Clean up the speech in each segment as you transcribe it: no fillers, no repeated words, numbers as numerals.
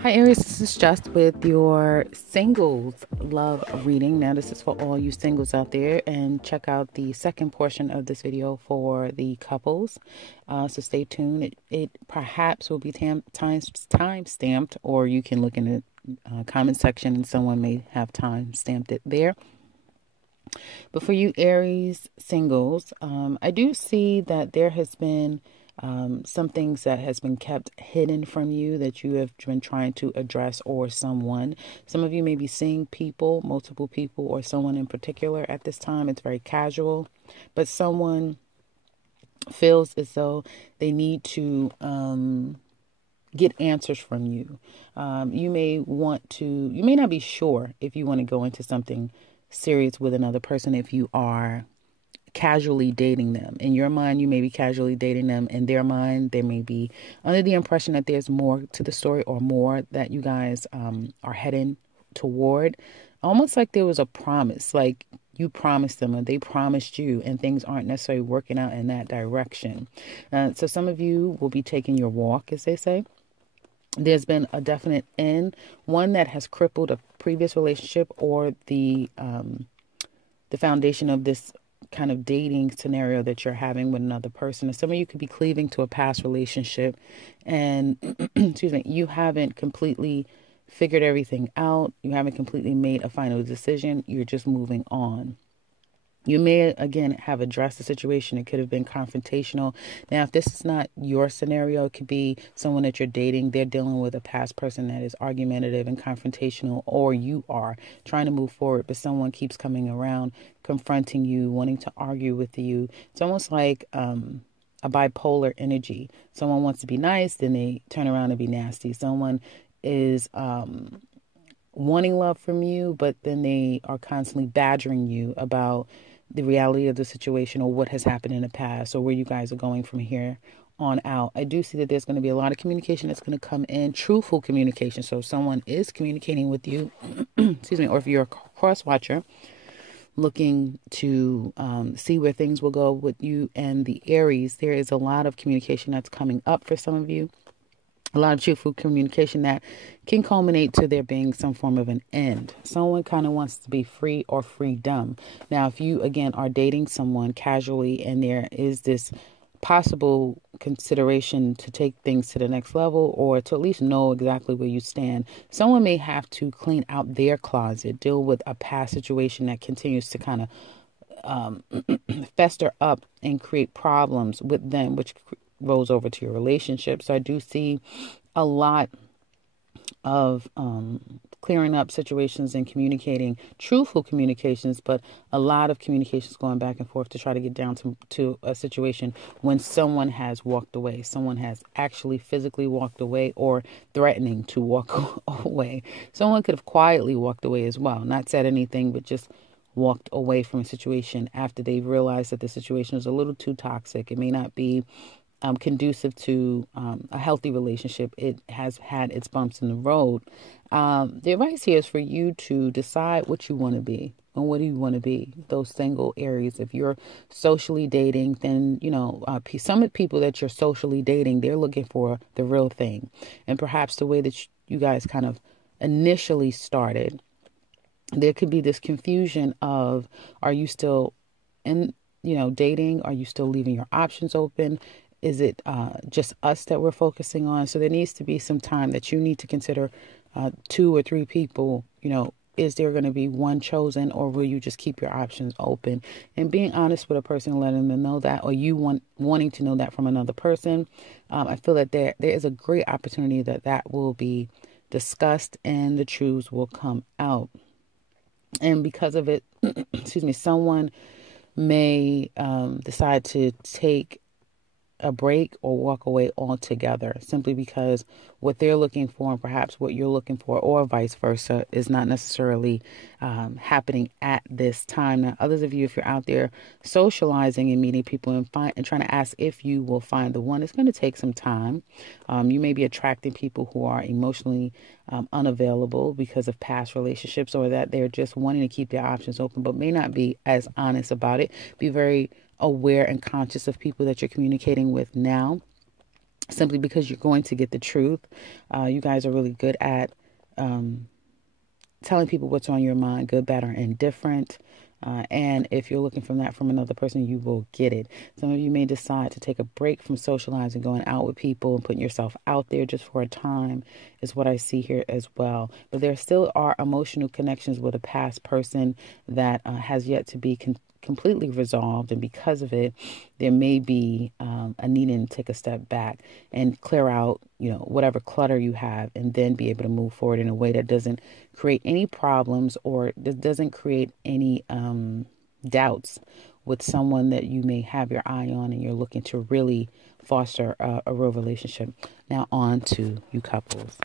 Hi Aries, this is just with your singles love reading. Now this is for all you singles out there, and check out the second portion of this video for the couples. So stay tuned. It perhaps will be time stamped, or you can look in the comment section and someone may have time stamped it there. But for you Aries singles, I do see that there has been some things that has been kept hidden from you that you have been trying to address, or someone. Some of you may be seeing people, multiple people, or someone in particular at this time. It's very casual, but someone feels as though they need to get answers from you. You may not be sure if you want to go into something serious with another person if you are casually dating them. In your mind, you may be casually dating them. In their mind, they may be under the impression that there's more to the story, or more that you guys are heading toward. Almost like there was a promise, like you promised them or they promised you, and things aren't necessarily working out in that direction. So some of you will be taking your walk, as they say. There's been a definite end, one that has crippled a previous relationship, or the foundation of this kind of dating scenario that you're having with another person. And some of you could be cleaving to a past relationship, and excuse me, you haven't completely figured everything out. You haven't completely made a final decision. You're just moving on. You may, again, have addressed the situation. It could have been confrontational. Now, if this is not your scenario, it could be someone that you're dating. They're dealing with a past person that is argumentative and confrontational, or you are trying to move forward, but someone keeps coming around, confronting you, wanting to argue with you. It's almost like a bipolar energy. Someone wants to be nice, then they turn around and be nasty. Someone is wanting love from you, but then they are constantly badgering you about the reality of the situation, or what has happened in the past, or where you guys are going from here on out. I do see that there's going to be a lot of communication that's going to come in, truthful communication. So if someone is communicating with you, excuse me, or if you're a cross watcher looking to see where things will go with you and the Aries, there is a lot of communication that's coming up for some of you. A lot of truthful communication that can culminate to there being some form of an end. Someone kind of wants to be free or freedom. Now, if you, again, are dating someone casually and there is this possible consideration to take things to the next level, or to at least know exactly where you stand, someone may have to clean out their closet, deal with a past situation that continues to kind of fester up and create problems with them, which rolls over to your relationship. So I do see a lot of clearing up situations and communicating, truthful communications, but a lot of communications going back and forth to try to get down to a situation when someone has walked away. Someone has actually physically walked away, or threatening to walk away. Someone could have quietly walked away as well, not said anything, but just walked away from a situation after they've realized that the situation is a little too toxic. It may not be conducive to a healthy relationship. It has had its bumps in the road. The advice here is for you to decide what you want to be. And what do you want to be? Those single Aries. If you're socially dating, then, some people that you're socially dating, they're looking for the real thing. And perhaps the way that you guys kind of initially started, there could be this confusion of, are you still dating? Are you still leaving your options open? Is it just us that we're focusing on? So there needs to be some time that you need to consider 2 or 3 people. Is there going to be one chosen, or will you just keep your options open? And being honest with a person and letting them know that, or you wanting to know that from another person, I feel that there is a great opportunity that will be discussed and the truths will come out. And because of it, excuse me, someone may decide to take a break or walk away altogether, simply because what they're looking for and perhaps what you're looking for, or vice versa, is not necessarily happening at this time. Now, others of you, if you're out there socializing and meeting people and trying to ask if you will find the one, it's going to take some time. You may be attracting people who are emotionally unavailable because of past relationships, or that they're just wanting to keep their options open, but may not be as honest about it. Be very aware and conscious of people that you're communicating with now, simply because you're going to get the truth. You guys are really good at telling people what's on your mind, good, bad, or indifferent. And if you're looking from another person, you will get it. Some of you may decide to take a break from socializing, going out with people and putting yourself out there just for a time is what I see here as well. But there still are emotional connections with a past person that has yet to be completely resolved, and because of it, there may be a needing to take a step back and clear out, whatever clutter you have, and then be able to move forward in a way that doesn't create any problems or doesn't create any doubts with someone that you may have your eye on and you're looking to really foster a real relationship. Now on to you couples.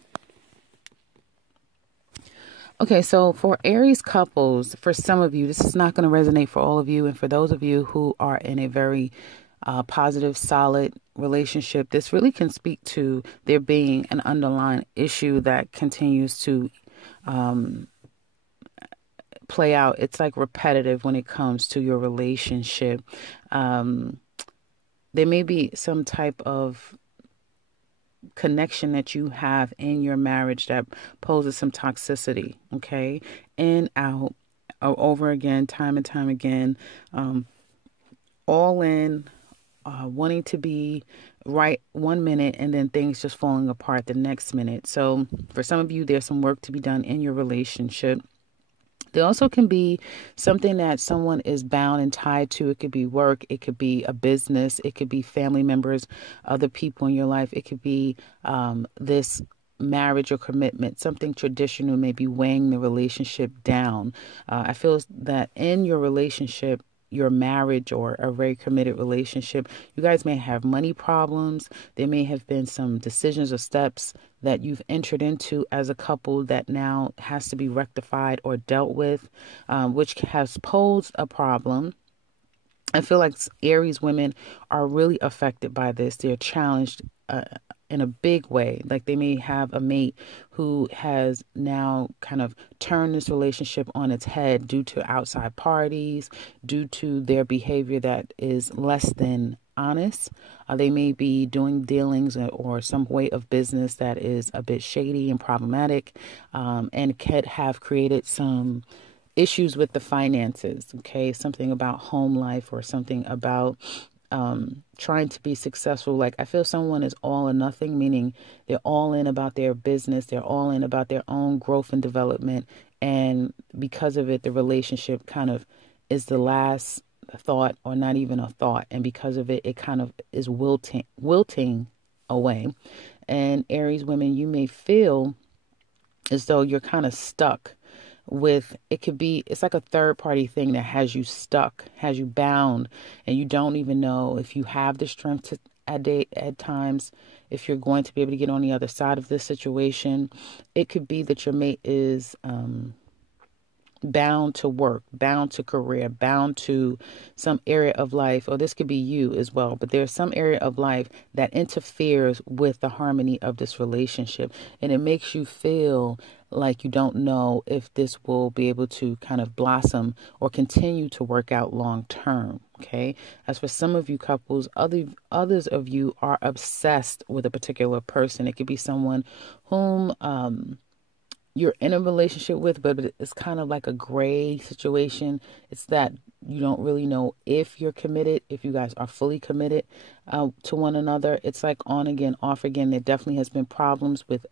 Okay, so for Aries couples, for some of you, this is not going to resonate for all of you. And for those of you who are in a very positive, solid relationship, this really can speak to there being an underlying issue that continues to play out. It's like repetitive when it comes to your relationship. There may be some type of connection that you have in your marriage that poses some toxicity, okay? In, out, over again, time and time again, all in, wanting to be right 1 minute and then things just falling apart the next minute. So for some of you, there's some work to be done in your relationship. There also can be something that someone is bound and tied to. It could be work. It could be a business. It could be family members, other people in your life. It could be this marriage or commitment. Something traditional may be weighing the relationship down. I feel that in your relationship, your marriage or a very committed relationship, you guys may have money problems. There may have been some decisions or steps that you've entered into as a couple that now has to be rectified or dealt with, which has posed a problem. I feel like Aries women are really affected by this. They're challenged in a big way. Like they may have a mate who has now kind of turned this relationship on its head due to outside parties, due to their behavior that is less than honest. They may be doing dealings or some way of business that is a bit shady and problematic, and could have created some issues with the finances, okay? Something about home life or something about trying to be successful. Like I feel someone is all or nothing, meaning they're all in about their business. They're all in about their own growth and development. And because of it, the relationship kind of is the last thought or not even a thought. And because of it, it kind of is wilting away. And Aries women, you may feel as though you're kind of stuck with, it's like a third party thing that has you stuck, has you bound, and you don't even know if you have the strength to at times, if you're going to be able to get on the other side of this situation. It could be that your mate is bound to work, bound to career, bound to some area of life, or this could be you as well, but there's some area of life that interferes with the harmony of this relationship, and it makes you feel like you don't know if this will be able to kind of blossom or continue to work out long term. Okay. As for some of you couples, others of you are obsessed with a particular person. It could be someone whom you're in a relationship with, but it's kind of like a gray situation. It's that you don't really know if you're committed, if you guys are fully committed to one another. It's like on again, off again. There definitely has been problems with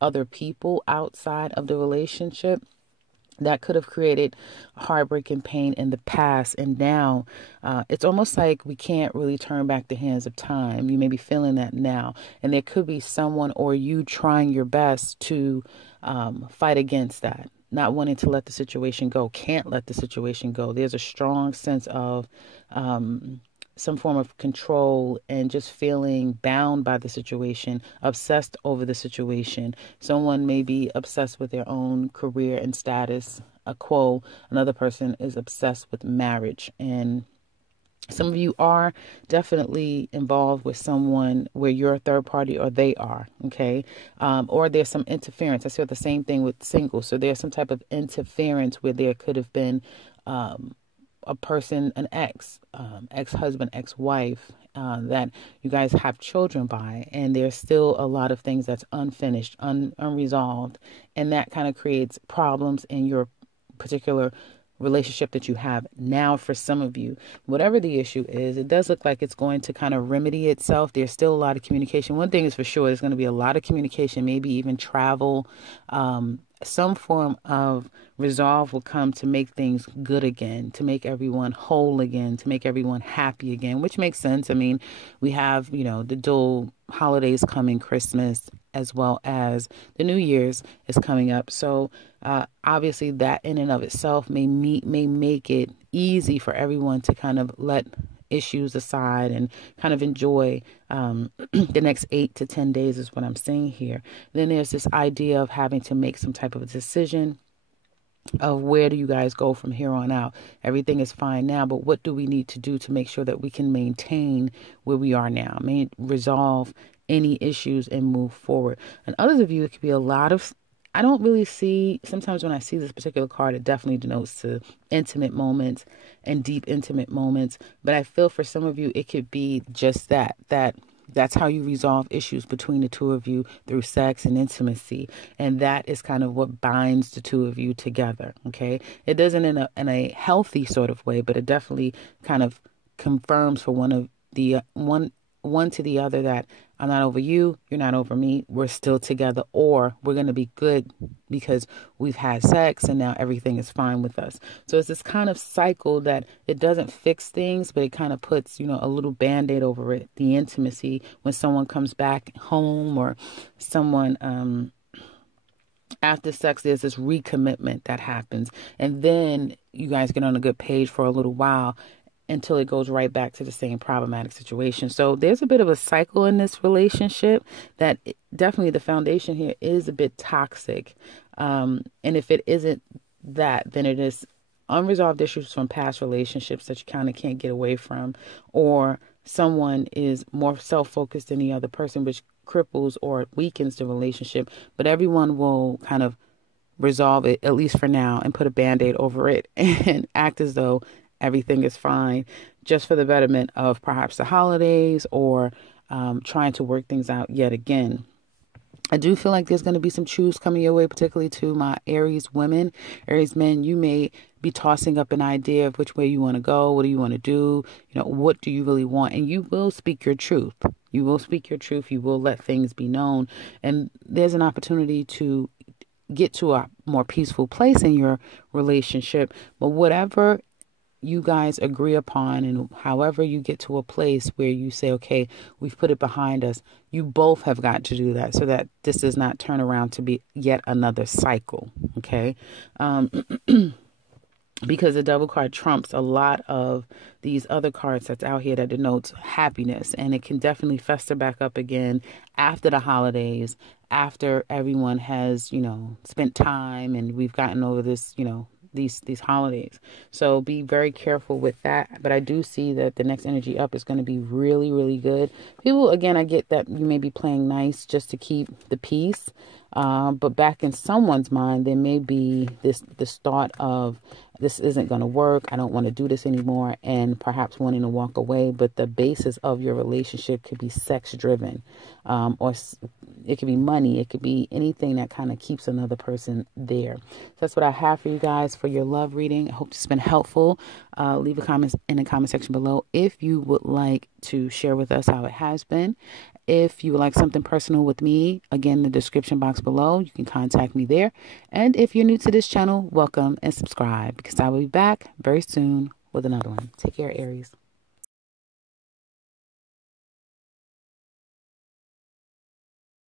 other people outside of the relationship that could have created heartbreak and pain in the past. And now it's almost like we can't really turn back the hands of time. You may be feeling that now. And there could be someone or you trying your best to fight against that, not wanting to let the situation go, can't let the situation go. There's a strong sense of some form of control and just feeling bound by the situation, obsessed over the situation. Someone may be obsessed with their own career and status quo. Another person is obsessed with marriage. And some of you are definitely involved with someone where you're a third party or they are, okay? Or there's some interference. I feel the same thing with singles. So there's some type of interference where there could have been a person, an ex-husband, ex-wife, that you guys have children by, and there's still a lot of things that's unfinished, unresolved, and that kind of creates problems in your particular relationship that you have now. For some of you, whatever the issue is, it does look like it's going to kind of remedy itself. There's still a lot of communication. One thing is for sure, there's going to be a lot of communication, maybe even travel. Some form of resolve will come to make things good again, to make everyone whole again, to make everyone happy again, which makes sense. I mean, we have, the dual holidays coming, Christmas as well as the New Year's is coming up. So obviously that in and of itself may make it easy for everyone to kind of let issues aside and kind of enjoy the next 8 to 10 days is what I'm saying here. Then there's this idea of having to make some type of a decision of where do you guys go from here on out. Everything is fine now, but what do we need to do to make sure that we can maintain where we are now, resolve any issues and move forward? And others of you, it could be a lot of, I don't really see, sometimes when I see this particular card, it definitely denotes to intimate moments and deep intimate moments. But I feel for some of you, it could be just that's how you resolve issues between the two of you, through sex and intimacy. And that is kind of what binds the two of you together. Okay. It doesn't in a healthy sort of way, but it definitely kind of confirms for one to the other that I'm not over you, you're not over me, we're still together, or we're going to be good because we've had sex and now everything is fine with us. So it's this kind of cycle that it doesn't fix things, but it kind of puts, a little band-aid over it. The intimacy when someone comes back home, or someone after sex, there's this recommitment that happens. And then you guys get on a good page for a little while, until it goes right back to the same problematic situation. So there's a bit of a cycle in this relationship that definitely the foundation here is a bit toxic. And if it isn't that, then it is unresolved issues from past relationships that you kind of can't get away from, or someone is more self-focused than the other person, which cripples or weakens the relationship. But everyone will kind of resolve it, at least for now, and put a band-aid over it and act as though everything is fine, just for the betterment of perhaps the holidays, or trying to work things out yet again. I do feel like there's going to be some truths coming your way, particularly to my Aries women. Aries men, you may be tossing up an idea of which way you want to go. What do you want to do? What do you really want? And you will speak your truth. You will speak your truth. You will let things be known. And there's an opportunity to get to a more peaceful place in your relationship. But whatever you guys agree upon, and however you get to a place where you say, okay, we've put it behind us, you both have got to do that, so that this does not turn around to be yet another cycle. Okay. Because the double card trumps a lot of these other cards that's out here that denotes happiness, and it can definitely fester back up again after the holidays, after everyone has, spent time and we've gotten over this, these holidays. So be very careful with that. But I do see that the next energy up is going to be really, really good. People, again, I get that you may be playing nice just to keep the peace. But back in someone's mind, there may be this thought of, this isn't going to work, I don't want to do this anymore, and perhaps wanting to walk away. But the basis of your relationship could be sex driven, or it could be money, it could be anything that kind of keeps another person there. So that's what I have for you guys for your love reading. I hope it's been helpful. Leave a comment in the comment section below if you would like to share with us how it has been. If you would like something personal with me, again, the description box below, you can contact me there. And if you're new to this channel, welcome and subscribe, because I will be back very soon with another one. Take care, Aries.